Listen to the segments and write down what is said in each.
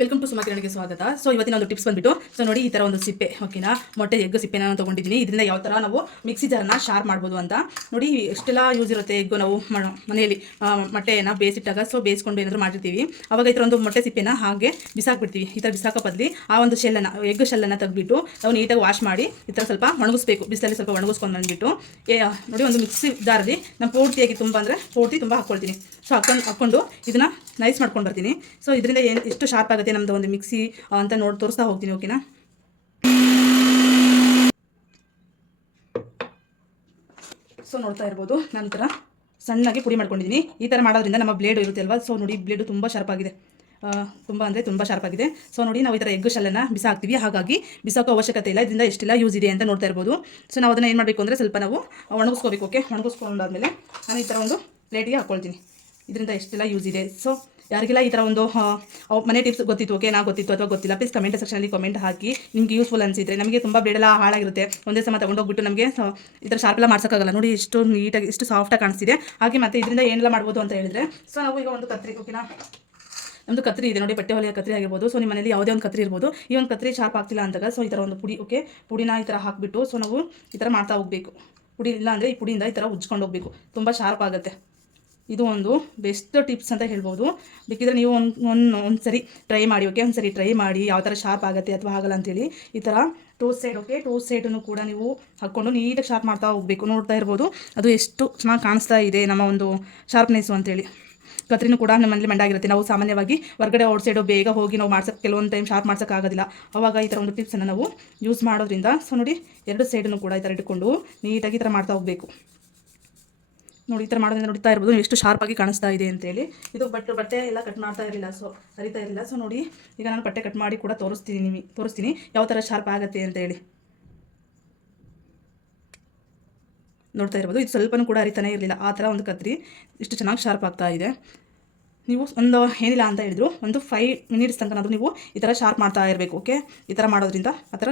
Welcome to Suma ಕಿರಣಿಗೆ ಸ್ವಾಗತ. So ಇವತ್ತಿನ ಒಂದು ಟಿಪ್ಸ್ ಬಂದ್ಬಿಟ್ಟು ನೋಡಿ ಈ ಥರ ಒಂದು ಸಿಪ್ಪೆ ಓಕೆನಾ, ಮೊಟ್ಟೆ ಎಗ್ ಸಿಪ್ಪೆನ ನಾನು ತೊಗೊಂಡಿದ್ದೀನಿ. ಇದರಿಂದ ಯಾವ ಥರ ನಾವು ಮಿಕ್ಸಿ ಜಾರನ್ನ ಶಾರ್ಪ್ ಮಾಡ್ಬೋದು ಅಂತ ನೋಡಿ. ಎಷ್ಟೆಲ್ಲ ಯೂಸ್ ಇರುತ್ತೆ ಎಗ್ಗು. ನಾವು ಮನೆಯಲ್ಲಿ ಮೊಟ್ಟೆಯನ್ನು ಬೇಯಿಸಿಟ್ಟಾಗ ಬೇಯಿಸ್ಕೊಂಡು ಏನಾದರೂ ಮಾಡಿರ್ತೀವಿ, ಅವಾಗ ಈ ಥರ ಒಂದು ಮೊಟ್ಟೆ ಸಿಪ್ಪೆನ ಹಾಗೆ ಬಿಸಾಕ್ಬಿಡ್ತೀವಿ. ಈ ಥರ ಬಿಸಾಕೋ ಬದಲಿ ಆ ಒಂದು ಎಗ್ ಶೆಲ್ಲನ್ನು ತೆಗೆದ್ಬಿಟ್ಟು ನಾವು ನೀಟಾಗಿ ವಾಶ್ ಮಾಡಿ ಈ ಥರ ಸ್ವಲ್ಪ ಒಣಗಿಸ್ಬೇಕು. ಬಿಸಿಲಲ್ಲಿ ಸ್ವಲ್ಪ ಒಣಗಿಸ್ಕೊಂಡು ಬಂದುಬಿಟ್ಟು ನೋಡಿ ಒಂದು ಮಿಕ್ಸಿ ಜಾರಲ್ಲಿ ನಾನು ಪೂರ್ತಿಯಾಗಿ ಪೂರ್ತಿ ತುಂಬ ಹಾಕ್ಕೊಳ್ತೀನಿ. ಸೊ ಹಾಕ್ಕೊಂಡು ಇದನ್ನು ನೈಸ್ ಮಾಡ್ಕೊಂಡು ಬರ್ತೀನಿ. ಸೊ ಇದರಿಂದ ಎಷ್ಟು ಶಾರ್ಪ್ ಆಗುತ್ತೆ ನಮ್ಮದು ಒಂದು ಮಿಕ್ಸಿ ಅಂತ ತೋರಿಸ್ತಾ ಹೋಗ್ತೀನಿ. ಓಕೆನಾ, ಸೊ ನೋಡ್ತಾ ಇರ್ಬೋದು ನಾನು ಈ ಥರ ಸಣ್ಣಾಗಿ ಪುಡಿ ಮಾಡ್ಕೊಂಡಿದ್ದೀನಿ. ಈ ಥರ ಮಾಡೋದ್ರಿಂದ ನಮ್ಮ ಬ್ಲೇಡ್ ಇರುತ್ತೆ ಅಲ್ವಾ, ಸೊ ನೋಡಿ ಬ್ಲೇಡು ತುಂಬ ಶಾರ್ಪ್ ಆಗಿದೆ, ತುಂಬ ಶಾರ್ಪ್ ಆಗಿದೆ. ಸೊ ನೋಡಿ ನಾವು ಈ ಥರ ಎಗ್ ಶೆಲ್ಲನ್ನು ಬಿಸಾಕ್ತೀವಿ, ಹಾಗಾಗಿ ಬಿಸಾಕೋ ಅವಶ್ಯಕತೆ ಇಲ್ಲ. ಇದರಿಂದ ಎಷ್ಟೆಲ್ಲ ಯೂಸ್ ಇದೆ ಅಂತ ನೋಡ್ತಾ ಇರ್ಬೋದು. ಸೊ ನಾವು ಅದನ್ನು ಏನು ಮಾಡಬೇಕು ಅಂದರೆ ಸ್ವಲ್ಪ ನಾವು ಒಣಗಿಸ್ಕೋಬೇಕು. ಓಕೆ, ಒಣಗಿಸ್ಕೊಂಡಾದ್ಮೇಲೆ ನಾನು ಈ ಥರ ಒಂದು ಪ್ಲೇಟಿಗೆ ಹಾಕ್ಕೊಳ್ತೀನಿ. ಇದರಿಂದ ಎಷ್ಟೆಲ್ಲ ಯೂಸ್ ಇದೆ. ಸೊ ಯಾರಿಗೆಲ್ಲ ಈ ಥರ ಒಂದು ಮನೆ ಟಿಪ್ಸ್ ಗೊತ್ತಿತ್ತು, ಓಕೆ ನಾ ಗೊತ್ತಿತ್ತು ಅಥವಾ ಗೊತ್ತಿಲ್ಲ, ಪ್ಲೀಸ್ ಕಮೆಂಟ್ ಸೆಕ್ಷನಲ್ಲಿ ಕಮೆಂಟ್ ಹಾಕಿ. ನಿಮಗೆ ಯೂಸ್ಫುಲ್ ಅನಿಸಿದ್ರೆ. ನಮಗೆ ತುಂಬ ಬ್ಲೇಡೆಲ್ಲ ಹಾಳಾಗಿರುತ್ತೆ, ಒಂದೇ ಸಮ ತೊಗೊಂಡೋಗ್ಬಿಟ್ಟು ನಮಗೆ ಈ ಥರ ಶಾರ್ಪೆಲ್ಲ ಮಾಡ್ಸೋಕ್ಕಾಗಲ್ಲ. ನೋಡಿ ಎಷ್ಟು ನೀಟಾಗಿ ಎಷ್ಟು ಸಾಫ್ಟಾಗಿ ಕಾಣಿಸ್ತಿದೆ. ಹಾಗೆ ಮತ್ತು ಇದರಿಂದ ಏನೆಲ್ಲ ಮಾಡ್ಬೋದು ಅಂತ ಹೇಳಿದ್ರೆ, ಸೊ ನಾವು ಈಗ ಒಂದು ಕತ್ರಿ, ಓಕೆನಾ, ನಮ್ಮದು ಕತ್ರಿ ಇದೆ ನೋಡಿ, ಬಟ್ಟೆ ಹೊಲಿಯೋ ಕತ್ರಿ ಆಗಿರ್ಬೋದು. ಸೊ ನಿಮ್ಮ ಮನೇಲಿ ಯಾವುದೇ ಒಂದು ಕತ್ರಿ ಇರ್ಬೋದು. ಈ ಒಂದು ಕತ್ರಿ ಶಾರ್ಪ್ ಆಗ್ತಿಲ್ಲ ಅಂದಾಗ ಸೊ ಈ ಥರ ಒಂದು ಪುಡಿ, ಓಕೆ, ಪುಡಿನ ಈ ಥರ ಹಾಕಿಬಿಟ್ಟು ಸೊ ನಾವು ಈ ಥರ ಮಾಡ್ತಾ ಹೋಗಬೇಕು. ಪುಡಿ ಇಲ್ಲ ಅಂದರೆ ಈ ಪುಡಿಯಿಂದ ಈ ಥರ ಉಜ್ಕೊಂಡು ಹೋಗಬೇಕು, ತುಂಬ ಶಾರ್ಪ್ ಆಗುತ್ತೆ. ಇದು ಒಂದು ಬೆಸ್ಟ್ ಟಿಪ್ಸ್ ಅಂತ ಹೇಳ್ಬೋದು. ಬೇಕಿದ್ರೆ ನೀವು ಒಂದು ಸರಿ ಟ್ರೈ ಮಾಡಿ. ಓಕೆ, ಒಂದು ಸರಿ ಟ್ರೈ ಮಾಡಿ ಯಾವ ಥರ ಶಾರ್ಪ್ ಆಗುತ್ತೆ ಅಥವಾ ಆಗಲ್ಲ ಅಂತೇಳಿ. ಈ ಥರ ಟೂ ಸೈಡ್, ಓಕೆ, ಟೂ ಸೈಡನ್ನು ಕೂಡ ನೀವು ಹಾಕ್ಕೊಂಡು ನೀಟಾಗಿ ಶಾರ್ಪ್ ಮಾಡ್ತಾ ಹೋಗಬೇಕು. ನೋಡ್ತಾ ಇರ್ಬೋದು ಅದು ಎಷ್ಟು ಚೆನ್ನಾಗಿ ಕಾಣಿಸ್ತಾ ಇದೆ ನಮ್ಮ ಒಂದು ಶಾರ್ಪ್ನೆಸ್ಸು ಅಂತೇಳಿ. ಕತ್ರಿನೂ ಕೂಡ ನಮ್ಮಲ್ಲಿ ಮಂಡಾಗಿರುತ್ತೆ. ನಾವು ಸಾಮಾನ್ಯವಾಗಿ ಹೊರಗಡೆ ಔಟ್ ಸೈಡು ಬೇಗ ಹೋಗಿ ನಾವು ಕೆಲವೊಂದು ಟೈಮ್ ಶಾರ್ಪ್ ಮಾಡ್ಸೋಕ್ಕಾಗೋದಿಲ್ಲ. ಆವಾಗ ಈ ಥರ ಒಂದು ಟಿಪ್ಸನ್ನು ನಾವು ಯೂಸ್ ಮಾಡೋದ್ರಿಂದ ಸೊ ನೋಡಿ ಎರಡು ಸೈಡನ್ನು ಕೂಡ ಈ ಥರ ಇಟ್ಕೊಂಡು ನೀಟಾಗಿ ಈ ಥರ ಮಾಡ್ತಾ ಹೋಗಬೇಕು. ನೋಡಿ ಈ ಥರ ಮಾಡೋದ್ರಿಂದ ನೋಡ್ತಾ ಇರ್ಬೋದು ಎಷ್ಟು ಶಾರ್ಪಾಗಿ ಕಾಣಿಸ್ತಾ ಇದೆ ಅಂತೇಳಿ. ಇದು ಬಟ್ಟೆ ಎಲ್ಲ ಕಟ್ ಮಾಡ್ತಾ ಇರಲಿಲ್ಲ, ಸೊ ಹರಿತಾ ಇರಲಿಲ್ಲ. ಸೊ ನೋಡಿ ಈಗ ನಾನು ಬಟ್ಟೆ ಕಟ್ ಮಾಡಿ ಕೂಡ ತೋರಿಸ್ತೀನಿ ಯಾವ ಥರ ಶಾರ್ಪ್ ಆಗುತ್ತೆ ಅಂತೇಳಿ. ನೋಡ್ತಾ ಇರ್ಬೋದು ಇದು ಸ್ವಲ್ಪನೂ ಕೂಡ ಹರಿತಾನೆ ಇರಲಿಲ್ಲ. ಆ ಥರ ಒಂದು ಕತ್ರಿ ಇಷ್ಟು ಚೆನ್ನಾಗಿ ಶಾರ್ಪ್ ಆಗ್ತಾ ಇದೆ. ನೀವು ಒಂದು ಏನಿಲ್ಲ ಅಂತ ಹೇಳಿದ್ರು ಒಂದು 5 ಮಿನಿಟ್ಸ್ ತನಕನಾದರೂ ನೀವು ಈ ಥರ ಶಾರ್ಪ್ ಮಾಡ್ತಾ ಇರಬೇಕು. ಓಕೆ, ಈ ಥರ ಮಾಡೋದ್ರಿಂದ ಆ ಥರ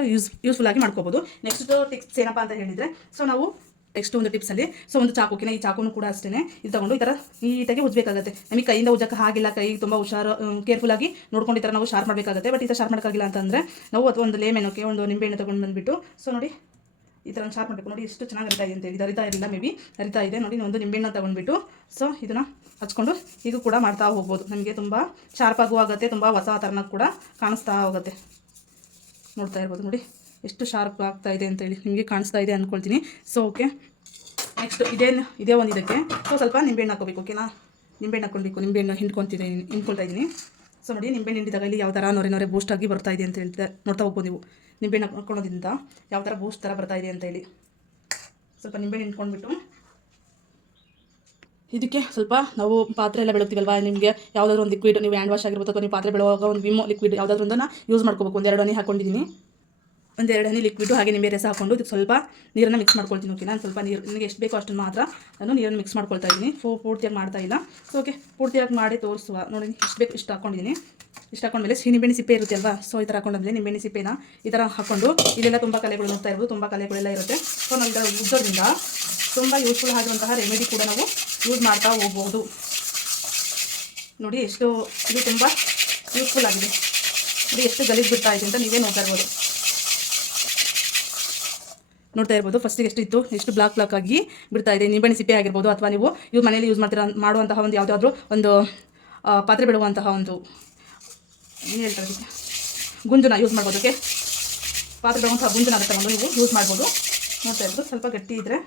ಯೂಸ್ಫುಲ್ಲಾಗಿ ಮಾಡ್ಕೋಬೋದು. ನೆಕ್ಸ್ಟ್ ಟಿಪ್ಸ್ ಏನಪ್ಪ ಅಂತ ಹೇಳಿದರೆ, ಸೊ ನಾವು ನೆಕ್ಸ್ಟ್ ಒಂದು ಟಿಪ್ಸಲ್ಲಿ ಸೊ ಒಂದು ಚಾಕುಕಿನ, ಈ ಚಾಕುನು ಕೂಡ ಅಷ್ಟೇ ಇದು ತೊಗೊಂಡು ಈ ಥರ ನೀಟಾಗಿ ಉಜ್ಜಬೇಕಾಗುತ್ತೆ. ನಮಗೆ ಕೈಯಿಂದ ಉಜ್ಜಕ್ಕೆ ಆಗಿಲ್ಲ, ಕೈ ತುಂಬ ಹುಷಾರು ಕೇರ್ಫುಲ್ಲಾಗಿ ನೋಡ್ಕೊಂಡು ಈ ಥರ ನಾವು ಶಾರ್ಪ್ ಮಾಡಬೇಕಾಗುತ್ತೆ. ಬಟ್ ಈ ಥರ ಶಾರ್ಪ್ ಮಾಡೋಕ್ಕಾಗಿಲ್ಲ ಅಂತಂದರೆ ನಾವು ಅಥವಾ ಒಂದು ಲೇಮೆನೋಕೆ ಒಂದು ನಿಂಬೆಹಣ್ಣು ತೊಗೊಂಡು ಬಂದುಬಿಟ್ಟು ಸೊ ನೋಡಿ ಈ ಥರ ಶಾರ್ಪ್ ಮಾಡಬೇಕು. ನೋಡಿ ಎಷ್ಟು ಚೆನ್ನಾಗಿ ಹರಿತಾ ಇದೆ ಅಂತೇಳಿ. ಇದು ಹರಿತಾ ಇರಲಿಲ್ಲ, ಮೇ ಬಿ ಹರಿತಾ ಇದೆ. ನೋಡಿ ಒಂದು ನಿಂಬೆಹಣ್ಣು ತೊಗೊಂಡ್ಬಿಟ್ಟು ಸೊ ಇದನ್ನು ಹಚ್ಕೊಂಡು ಇದು ಕೂಡ ಮಾಡ್ತಾ ಹೋಗ್ಬೋದು. ನಮಗೆ ತುಂಬ ಶಾರ್ಪ್ ಆಗುತ್ತೆ, ತುಂಬ ಹೊಸ ಥರನ ಕೂಡ ಕಾಣಿಸ್ತಾ ಹೋಗುತ್ತೆ. ನೋಡ್ತಾ ಇರ್ಬೋದು ನೋಡಿ ಎಷ್ಟು ಶಾರ್ಪ್ ಆಗ್ತಾ ಇದೆ ಅಂತೇಳಿ ನಿಮಗೆ ಕಾಣಿಸ್ತಾ ಇದೆ ಅಂದ್ಕೊಳ್ತೀನಿ. ಸೊ ಓಕೆ, ನೆಕ್ಸ್ಟ್ ಇದೇ ಒಂದು ಇದಕ್ಕೆ ಸೊ ಸ್ವಲ್ಪ ನಿಂಬೆಹಣ್ಣು ಹಾಕೋಬೇಕು. ಓಕೆನಾ, ನಿಂಬೆಹಣ್ಣು ಹಾಕ್ಕೊಳ್ಬೇಕು. ನಿಂಬೆಹಣ್ಣು ಹಿಂಡ್ಕೊಳ್ತಾ ಇದ್ದೀನಿ. ಸೊ ನೋಡಿ ನಿಂಬೆಹಣ್ಣು ಹಿಂಡಿದಾಗ ಇಲ್ಲಿ ಯಾವ ಥರ ನೊರೆ ಬೂಸ್ಟ್ ಆಗಿ ಬರ್ತಾ ಇದೆ ಅಂತ ಹೇಳ್ತಾ ನೋಡ್ತಾ ಹೋಗ್ಬೋದು ನೀವು. ನಿಂಬೆಹಣ್ಣು ಹಾಕ್ಕೊಳ್ಳೋದ್ರಿಂದ ಯಾವ ಥರ ಬೂಸ್ಟ್ ಥರ ಬರ್ತಾ ಇದೆ ಅಂತ ಹೇಳಿ. ಸ್ವಲ್ಪ ನಿಂಬೆಹಣ್ಣು ಹಿಂಡ್ಕೊಂಡ್ಬಿಟ್ಟು ಇದಕ್ಕೆ ಸ್ವಲ್ಪ ನಾವು ಪಾತ್ರೆ ಎಲ್ಲ ಬೆಳಗ್ತೀವಲ್ವಾ, ನಿಮಗೆ ಯಾವುದಾದ್ರೂ ಒಂದು ಲಿಕ್ವಿಡ್, ನೀವು ಹ್ಯಾಂಡ್ ವಾಶ್ ಆಗಿರ್ಬೋದು ಅಥವಾ ನೀವು ಪಾತ್ರೆ ಬೆಳುವಾಗ ಒಂದು ವಿಮೋ ಲಿಕ್ವಿಡ್ ಯಾವುದಾದ್ರೂ ಒಂದನ್ನು ಯೂಸ್ ಮಾಡ್ಕೋಬೇಕು. 1-2 ಹನಿ ಹಾಕ್ಕೊಂಡಿದ್ದೀನಿ, 1-2 ಹನಿ ಲಿಕ್ವಿಡು ಹಾಗೆ ನಿಂಬೆ ರಸ ಹಾಕ್ಕೊಂಡು ಇದಕ್ಕೆ ಸ್ವಲ್ಪ ನೀರನ್ನು ಮಿಕ್ಸ್ ಮಾಡ್ಕೊಳ್ತೀನಿ. ಓಕೆ, ನಾನು ಸ್ವಲ್ಪ ನೀರು ನನಗೆ ಎಷ್ಟು ಬೇಕೋ ಅಷ್ಟನ್ನು ಮಾತ್ರ ನಾನು ನೀರನ್ನು ಮಿಕ್ಸ್ ಮಾಡ್ಕೊಳ್ತಾ ಇದ್ದೀನಿ. ಪೂರ್ತಿಯಾಗಿ ಮಾಡ್ತಾ ಇಲ್ಲ. ಸೊ ಓಕೆ, ಪೂರ್ತಿಯಾಗಿ ಮಾಡಿ ತೋರಿಸುವ. ನೋಡಿ ಎಷ್ಟು ಬೇಕು ಇಷ್ಟು ಹಾಕ್ಕೊಂಡಿದ್ದೀನಿ. ಇಷ್ಟು ಹಾಕೊಂಡ್ಮೇಲೆ ನಿಂಬೆಹಣ್ಣು ಸಿಪ್ಪೆ ಇರುತ್ತೆ ಅಲ್ವಾ, ಸೊ ಈ ಥರ ಹಾಕೊಂಡ್ಮೇಲೆ ನಿಂಬೆಹಣ್ಣು ಸಿಪ್ಪೆನ ಈ ಥರ ಹಾಕ್ಕೊಂಡು ಇದೆಲ್ಲ ತುಂಬ ಕಲೆಗಳು ನೋಡ್ತಾ ಇರ್ಬೋದು, ತುಂಬ ಕಲೆಗಳೆಲ್ಲ ಇರುತ್ತೆ. ಸೊ ನಾವು ಇದರ ಉಜ್ಜೋದ್ರಿಂದ ತುಂಬ ಯೂಸ್ಫುಲ್ ಆಗಿರುವಂತಹ ರೆಮಿಡಿ ಕೂಡ ನಾವು ಯೂಸ್ ಮಾಡ್ತಾ ಹೋಗ್ಬೋದು. ನೋಡಿ ಎಷ್ಟು ಇದು ತುಂಬ ಯೂಸ್ಫುಲ್ ಆಗಿದೆ. ನೋಡಿ ಎಷ್ಟು ಗಲೀಜು ಬಿಡ್ತಾ ಇದೆ ಅಂತ ನೀವೇ ನೋಡ್ತಾ ಇರ್ಬೋದು. ಫಸ್ಟಿಗೆ ಎಷ್ಟು ಇತ್ತು, ಎಷ್ಟು ಬ್ಲಾಕ್ ಆಗಿ ಬಿಡ್ತಾ ಇದೆ. ನಿಂಬೆಹಣ್ಣು ಸಿಪ್ಪೆ ಆಗಿರ್ಬೋದು ಅಥವಾ ನೀವು ಮನೇಲಿ ಯೂಸ್ ಮಾಡುವಂತಹ ಒಂದು ಯಾವುದಾದ್ರೂ ಒಂದು ಪಾತ್ರೆ ಬಿಡುವಂತಹ ಒಂದು ಏನು ಹೇಳ್ತಾರೆ ಗುಂಜನ್ನ ಯೂಸ್ ಮಾಡ್ಬೋದು. ಓಕೆ, ಪಾತ್ರೆ ಬಿಡುವಂತಹ ಗುಂಜನ್ನ ತಗೊಂಡು ನೀವು ಯೂಸ್ ಮಾಡ್ಬೋದು. ನೋಡ್ತಾ ಇರ್ಬೋದು ಸ್ವಲ್ಪ ಗಟ್ಟಿ ಇದ್ದರೆ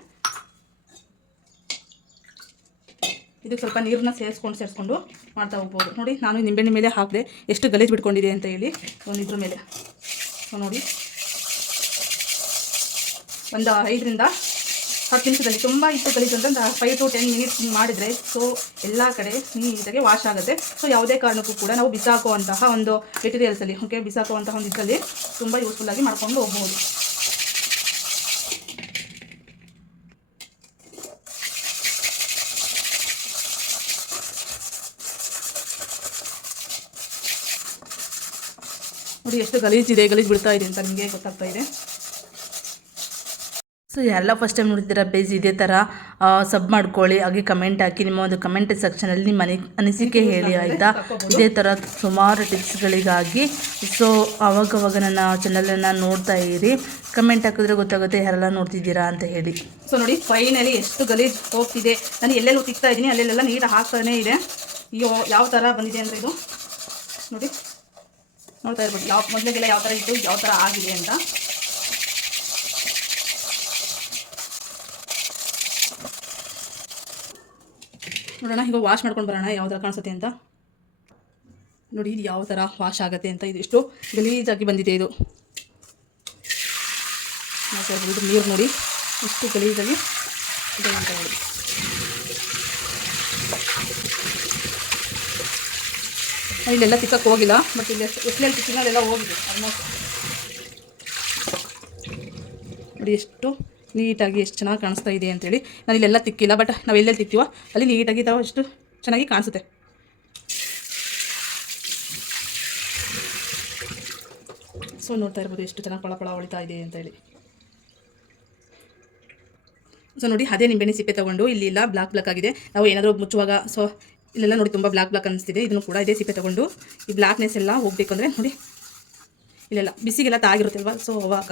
ಇದಕ್ಕೆ ಸ್ವಲ್ಪ ನೀರನ್ನ ಸೇರಿಸ್ಕೊಂಡು ಮಾಡ್ತಾ ಹೋಗ್ಬೋದು. ನೋಡಿ ನಾನು ನಿಂಬೆಹಣ್ಣು ಮೇಲೆ ಹಾಕಿದೆ ಎಷ್ಟು ಗಲೀಜು ಬಿಟ್ಕೊಂಡಿದೆ ಅಂತ ಹೇಳಿ ಒಂದು ಇದ್ರ ಮೇಲೆ. ಸೊ ನೋಡಿ ಒಂದು 5-10 ನಿಮಿಷದಲ್ಲಿ ತುಂಬ ಇತ್ತು ಗಲೀಜು ಅಂತ 5 to 10 ಮಿನಿಟ್ಸ್ ಮಾಡಿದರೆ ಸೊ ಎಲ್ಲ ಕಡೆ ನೀಟಾಗಿ ವಾಶ್ ಆಗುತ್ತೆ. ಸೊ ಯಾವುದೇ ಕಾರಣಕ್ಕೂ ಕೂಡ ನಾವು ಬಿಸಾಕುವಂತಹ ಒಂದು ಮೆಟೀರಿಯಲ್ಸಲ್ಲಿ, ಓಕೆ, ಬಿಸಾಕುವಂತಹ ಒಂದು ಇದರಲ್ಲಿ ತುಂಬ ಯೂಸ್ಫುಲ್ಲಾಗಿ ಮಾಡ್ಕೊಂಡು ಹೋಗ್ಬೋದು. ನೋಡಿ ಎಷ್ಟು ಗಲೀಜು ಬಿಡ್ತಾ ಇದೆ ಅಂತ ನಿಮಗೆ ಗೊತ್ತಾಗ್ತಾ ಇದೆ. ಸೊ ಯಾರೆಲ್ಲ ಫಸ್ಟ್ ಟೈಮ್ ನೋಡ್ತಿದ್ದೀರಾ ಬೇಸ್ ಇದೇ ಥರ ಸಬ್ ಮಾಡ್ಕೊಳ್ಳಿ, ಹಾಗೆ ಕಮೆಂಟ್ ಹಾಕಿ, ನಿಮ್ಮ ಒಂದು ಕಮೆಂಟ್ ಸೆಕ್ಷನಲ್ಲಿ ನಿಮ್ಮ ಅನಿಸಿಕೆ ಹೇಳಿ ಆಯಿತಾ. ಇದೇ ಥರ ಸುಮಾರು ಟಿಪ್ಸ್ಗಳಿಗಾಗಿ ಸೊ ಅವಾಗವಾಗ ನನ್ನ ಚಾನಲನ್ನು ನೋಡ್ತಾ ಇರಿ. ಕಮೆಂಟ್ ಹಾಕಿದ್ರೆ ಗೊತ್ತಾಗುತ್ತೆ ಯಾರೆಲ್ಲ ನೋಡ್ತಿದ್ದೀರಾ ಅಂತ ಹೇಳಿ. ಸೊ ನೋಡಿ ಫೈನಲಿ ಎಷ್ಟು ಗಲೀಜು ಹೋಗ್ತಿದೆ. ನಾನು ಎಲ್ಲೆಲ್ಲೂ ತಿಕ್ತಾ ಇದ್ದೀನಿ, ಅಲ್ಲೆಲ್ಲ ನೀಟಾಗಿ ಹಾಕ್ತಾನೇ ಇದೆ. ಯಾವ ಥರ ಬಂದಿದೆ ಅಂದರೆ ಇದು ನೋಡಿ, ನೋಡ್ತಾ ಇರ್ಬೋದು. ಮೊದಲಿಗೆಲ್ಲ ಯಾವ ಥರ ಇತ್ತು, ಯಾವ ಥರ ಆಗಿದೆ ಅಂತ. ನೋಡೋಣ, ಈಗ ವಾಶ್ ಮಾಡ್ಕೊಂಡು ಬರೋಣ ಯಾವ ಥರ ಕಾಣಿಸುತ್ತೆ ಅಂತ. ನೋಡಿ ಇದು ಯಾವ ಥರ ವಾಶ್ ಆಗುತ್ತೆ ಅಂತ. ಇದು ಎಷ್ಟು ಗಲೀಜಾಗಿ ಬಂದಿದೆ ಇದು. ಇದು ನೀರು ನೋಡಿ ಎಷ್ಟು ಗಲೀಜಾಗಿ ಇದೆ ಅಂತ ನೋಡಿ. ಇಲ್ಲೆಲ್ಲ ತಿಕ್ಕಕ್ಕೆ ಹೋಗಿಲ್ಲ, ಬಟ್ ಇಲ್ಲಿ ಎಷ್ಟೆಲ್ಲಿ ತಿಕ್ಕಿನ ಅಲ್ಲೆಲ್ಲ ಹೋಗಿದೆ ಆಲ್ಮೋಸ್ಟ್. ನೋಡಿ ಎಷ್ಟು ನೀಟಾಗಿ ಎಷ್ಟು ಚೆನ್ನಾಗಿ ಕಾಣಿಸ್ತಾ ಇದೆ ಅಂತೇಳಿ. ನಾನು ಇಲ್ಲೆಲ್ಲ ತಿಕ್ಕಿಲ್ಲ, ಬಟ್ ನಾವು ಎಲ್ಲೆಲ್ಲಿ ತಿಕ್ತೀವೋ ಅಲ್ಲಿ ನೀಟಾಗಿ ತಾವು ಎಷ್ಟು ಚೆನ್ನಾಗಿ ಕಾಣಿಸುತ್ತೆ. ಸೊ ನೋಡ್ತಾ ಇರ್ಬೋದು ಎಷ್ಟು ಚೆನ್ನಾಗಿ ಪಳ ಹೊಳಿತಾ ಇದೆ ಅಂತೇಳಿ. ಸೊ ನೋಡಿ ಅದೇ ನಿಂಬೆಹಣ್ಣು ಸಿಪ್ಪೆ ತೊಗೊಂಡು ಇಲ್ಲಿಲ್ಲ ಬ್ಲಾಕ್ ಆಗಿದೆ. ನಾವು ಏನಾದರೂ ಮುಚ್ಚುವಾಗ ಸೊ ಇಲ್ಲೆಲ್ಲ ನೋಡಿ ತುಂಬ ಬ್ಲಾಕ್ ಅನಿಸ್ತಿದೆ. ಇದನ್ನು ಕೂಡ ಇದೇ ಸಿಪ್ಪೆ ತೊಗೊಂಡು ಈ ಬ್ಲಾಕ್ನೆಸ್ ಎಲ್ಲ ಹೋಗಬೇಕು ಅಂದರೆ ನೋಡಿ ಇಲ್ಲೆಲ್ಲ ಬಿಸಿಗೆಲ್ಲ ತಾಗಿರುತ್ತಲ್ವ, ಸೊ ಅವಾಗ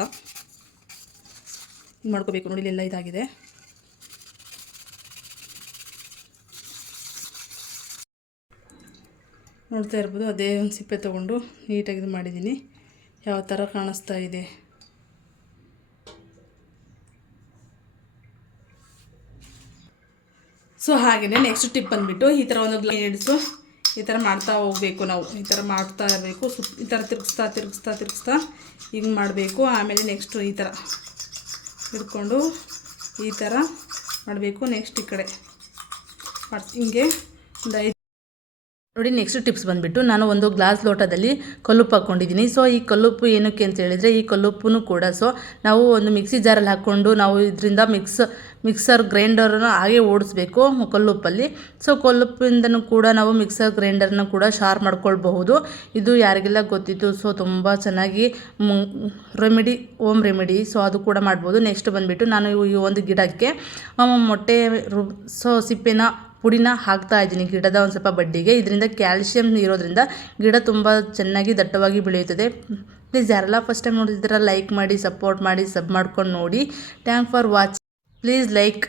ಹಿಂಗೆ ಮಾಡ್ಕೋಬೇಕು. ನೋಡಿ ಇಲ್ಲೆಲ್ಲ ಇದಾಗಿದೆ. ನೋಡ್ತಾ ಇರ್ಬೋದು ಅದೇ ಒಂದು ಸಿಪ್ಪೆ ತೊಗೊಂಡು ನೀಟಾಗಿ ಇದು ಮಾಡಿದ್ದೀನಿ. ಯಾವ ಥರ ಕಾಣಿಸ್ತಾ ಇದೆ. ಸೊ ಹಾಗೆಯೇ ನೆಕ್ಸ್ಟ್ ಟಿಪ್ ಬಂದುಬಿಟ್ಟು ಈ ಥರ ಒಂದು ಗ್ಲೈಡ್ಸು ಈ ಥರ ಮಾಡ್ತಾ ಹೋಗಬೇಕು. ನಾವು ಈ ಥರ ಮಾಡ್ತಾ ಇರಬೇಕು. ಈ ಥರ ತಿರುಗಿಸ್ತಾ ಹಿಂಗೆ ಮಾಡಬೇಕು. ಆಮೇಲೆ ನೆಕ್ಸ್ಟು ಈ ಥರ ಹಿಡ್ಕೊಂಡು ಈ ಥರ ಮಾಡಬೇಕು. ನೆಕ್ಸ್ಟ್ ಈ ಕಡೆ ಹಿಂಗೆ ಒಂದು 5 ನೋಡಿ. ನೆಕ್ಸ್ಟ್ ಟಿಪ್ಸ್ ಬಂದುಬಿಟ್ಟು ನಾನು ಒಂದು ಗ್ಲಾಸ್ ಲೋಟದಲ್ಲಿ ಕಲ್ಲುಪ್ಪು ಹಾಕ್ಕೊಂಡಿದ್ದೀನಿ. ಸೊ ಈ ಕಲ್ಲುಪ್ಪು ಏನಕ್ಕೆ ಅಂತ ಹೇಳಿದರೆ, ಈ ಕಲ್ಲುಪ್ಪು ಕೂಡ ಸೊ ನಾವು ಒಂದು ಮಿಕ್ಸಿ ಜಾರಲ್ಲಿ ಹಾಕ್ಕೊಂಡು ನಾವು ಇದರಿಂದ ಮಿಕ್ಸರ್ ಗ್ರೈಂಡರನ್ನು ಹಾಗೆ ಓಡಿಸ್ಬೇಕು ಕಲ್ಲುಪ್ಪಲ್ಲಿ. ಸೊ ಕಲ್ಲುಪ್ಪಿಂದನೂ ಕೂಡ ನಾವು ಮಿಕ್ಸರ್ ಗ್ರೈಂಡರ್ನ ಕೂಡ ಶಾರ್ಪ್ ಮಾಡ್ಕೊಳ್ಬಹುದು. ಇದು ಯಾರಿಗೆಲ್ಲ ಗೊತ್ತಿತ್ತು. ಸೊ ತುಂಬ ಚೆನ್ನಾಗಿ ಹೋಮ್ ರೆಮಿಡಿ. ಸೊ ಅದು ಕೂಡ ಮಾಡ್ಬೋದು. ನೆಕ್ಸ್ಟ್ ಬಂದುಬಿಟ್ಟು ನಾನು ಈ ಒಂದು ಗಿಡಕ್ಕೆ ಮೊಟ್ಟೆ ಸಿಪ್ಪೆನ ಪುಡಿನ ಹಾಕ್ತಾ ಇದ್ದೀನಿ ಗಿಡದ ಒಂದು ಸ್ವಲ್ಪ ಬಡ್ಡಿಗೆ. ಇದರಿಂದ ಕ್ಯಾಲ್ಶಿಯಂ ಇರೋದ್ರಿಂದ ಗಿಡ ತುಂಬ ಚೆನ್ನಾಗಿ ದಟ್ಟವಾಗಿ ಬೆಳೆಯುತ್ತದೆ. ಪ್ಲೀಸ್ ಯಾರೆಲ್ಲ ಫಸ್ಟ್ ಟೈಮ್ ನೋಡಿದ್ದೀರ ಲೈಕ್ ಮಾಡಿ, ಸಪೋರ್ಟ್ ಮಾಡಿ, ಸಬ್ ಮಾಡ್ಕೊಂಡು ನೋಡಿ. Thank for watch. Please like.